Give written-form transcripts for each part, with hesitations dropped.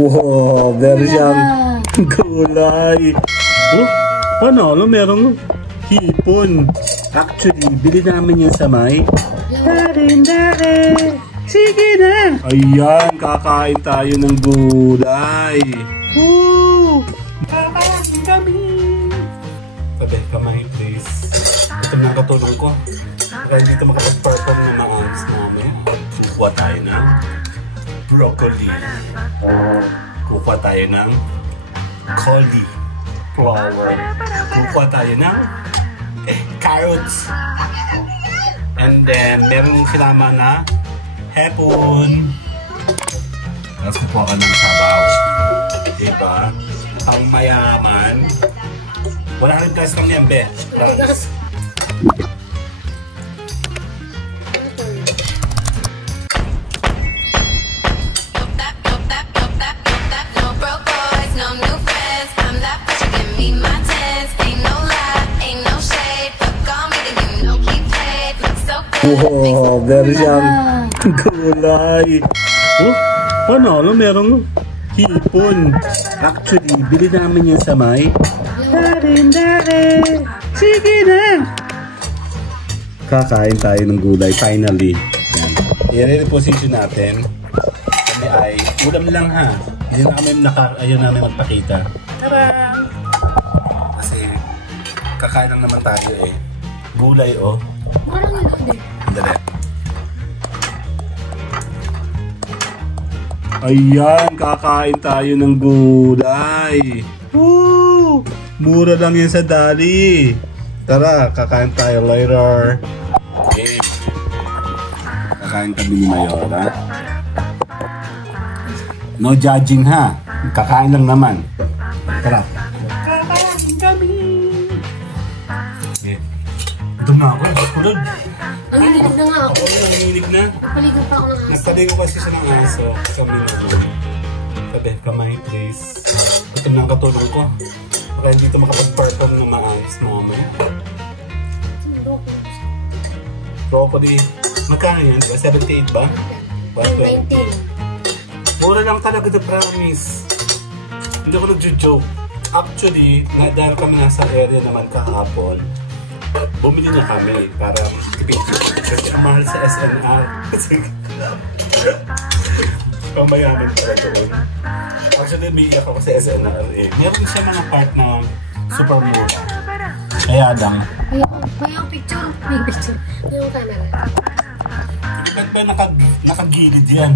Wow, meron siyang gulay. Oh, panalo, merong hipon. Actually, bili namin yan sa may Dare. Sige na. Ayan, kakain tayo ng gulay. Woo! Kakain kami. Sabi, kamay please. Ito na katulong ko. Kaya dito makapag-perform ng mga arms namin. Kukuha tayo ng broccoli. Kukuha tayo ng cauliflower. Kukuha tayo ng carrots. And then, meron sinama na hepon. Tapos kukuha ka ng sabaw. Diba? Ang mayaman. Wala rin guys ng yambe. Wow, meron siyang gulay. Oh, panalo, merong hipon. Actually, bili namin yan sa may Dare. Sige na. Kakain tayo ng gulay, finally. Yan. I-reposition natin. Kami ay ulam lang ha. Ayaw namin magpakita. Tara! Kasi kakain lang naman tayo eh. Gulay oh. Parang yun, hindi. Dali. Ayan, kakain tayo ng gulay. Woo! Mura lang yan sa Dali. Tara, kakain tayo later. Okay. Kakain kami ni Mayora. No judging ha. Kakain lang naman. Tara. Kakain kami. Okay. Ito na ako. Tulog. Nanginginig na nga ako. Nanginginig na? Nagpaligo pa ako ng aso. Nagpaligo kasi siya ng aso. Kami na. Sabi, kamay please. Ito na ang katulong ko. Kaya dito makapag-perform ng mga arms mama. Broccoli. Magkano yan? 78 ba? 19. Mura lang talaga, the promise. Hindi ako nag-joke. Actually, dahil kami nasa area naman kahapon, bumili na kami para tipid. Kasi ang mahal sa SNR. Pamayaman pala doon. Actually, umiiyak ako sa SNR eh. Meron siya mga part na super mura. Kaya lang. May yung picture. May picture. May yung camera. Ba't ba nakagilid yan?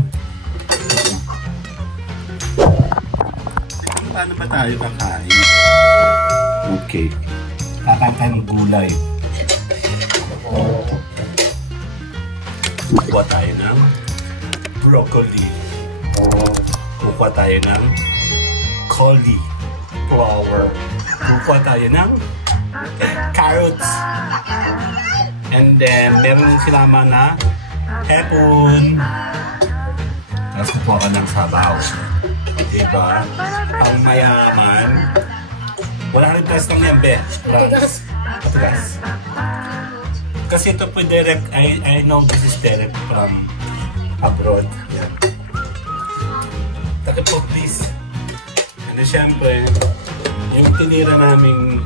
Paano ba tayo kakain? Okay. Kakain tayo ng gulay. Kukuha tayo ng broccoli. Kukuha tayo ng cauliflower. Kukuha tayo ng carrots. And then, meron sinama na hepon. Tapos kukuha ka ng sabaw. Diba? Ang mayaman. Wala rin test ng yambe. Matigas. Kasi ito po direct, I know this is direct from abroad. Yan. Taka po please. And then syempre, yung tinira naming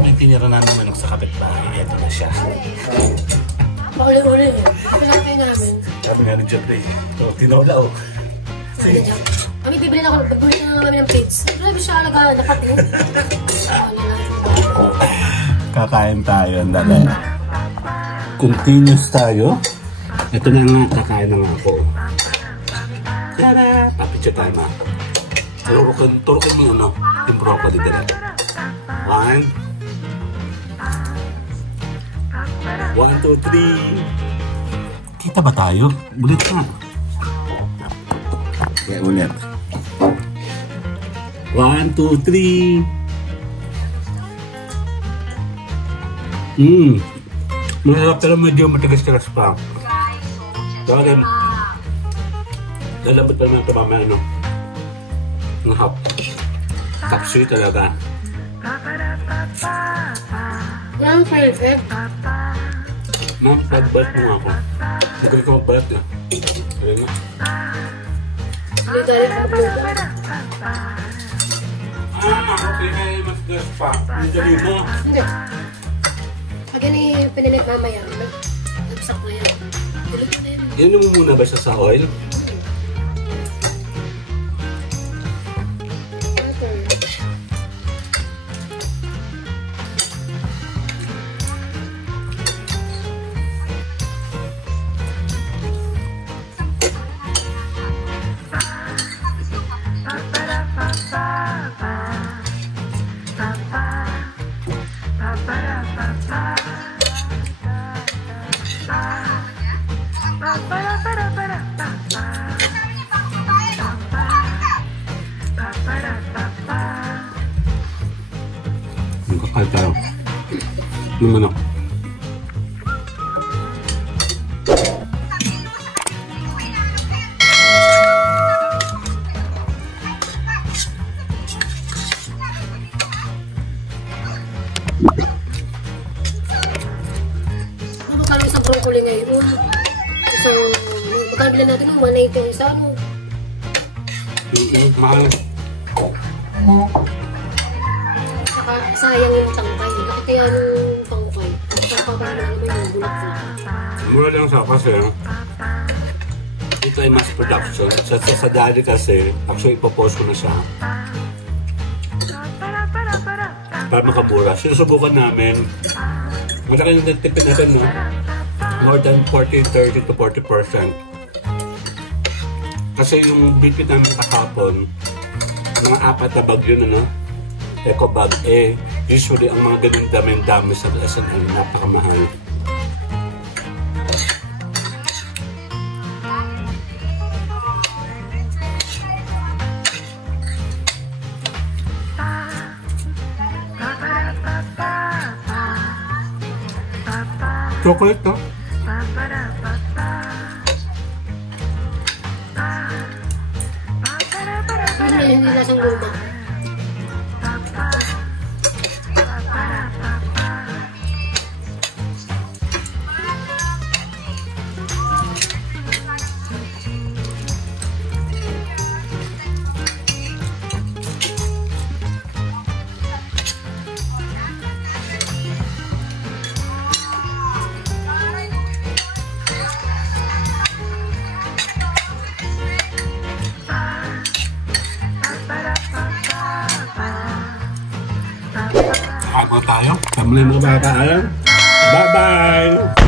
yung tinira namin manok sa kapitbahay. Ito na siya. Pauli-uli eh. Pinatay namin. Sabi nga ng Jeffrey. So, tinolaw. Sige. Kami bibili na namin ng plates. Grabe siya alaga. Nakating. Kakain tayo. Dali. Continuous tayo. Ito na nga. Kakain na nga ako. Tada! Papicture tayo ma. Turukin mo yun, no? Yung broccoli dala. 1, 2, 3. Kita ba tayo? Ulit nga. Okay, ulit. 1, 2, 3. Masarap pero medyo matigas-tigas pa. Dahil lalambot pa naman ito mamaya, no? Ang hap. Tapsoy talaga. Yung perfect. Ma'am, pag-bite mo ako. Pwede ka magbalat na. Pwede na. Hindi dahil mag-luto. Okay. Ay, mas gas pa. Yung dali mo. Hindi. Pag yan pinilit mamaya, nagsak na yan. Luto na yan. Yan mo muna ba siya sa oil? Magkakal tayo. Ano manok? Magkano isang broccoli ngayon? Magkano bilan natin ng 180 yung isa, ano? Mahal. Saka sayang yung tangkay. Bakit kaya nung tangkay? Saka pa naman yung bulak-bulak. Mura lang siya kasi ito ay mass production. Sa dali kasi, actually ipopost ko na siya para makamura. Sinusubukan namin. Malaki yung tipid natin, no? More than 30 to 40%. Kasi yung BP namin kahapon, mga 4 na bag yun, ano? Eco bag, usually ang mga ganun dami sa SNL, napakamahal. Chocolate, no? Hindi lasang luma. Kain tayo. Kami na yung mga bata. Bye-bye!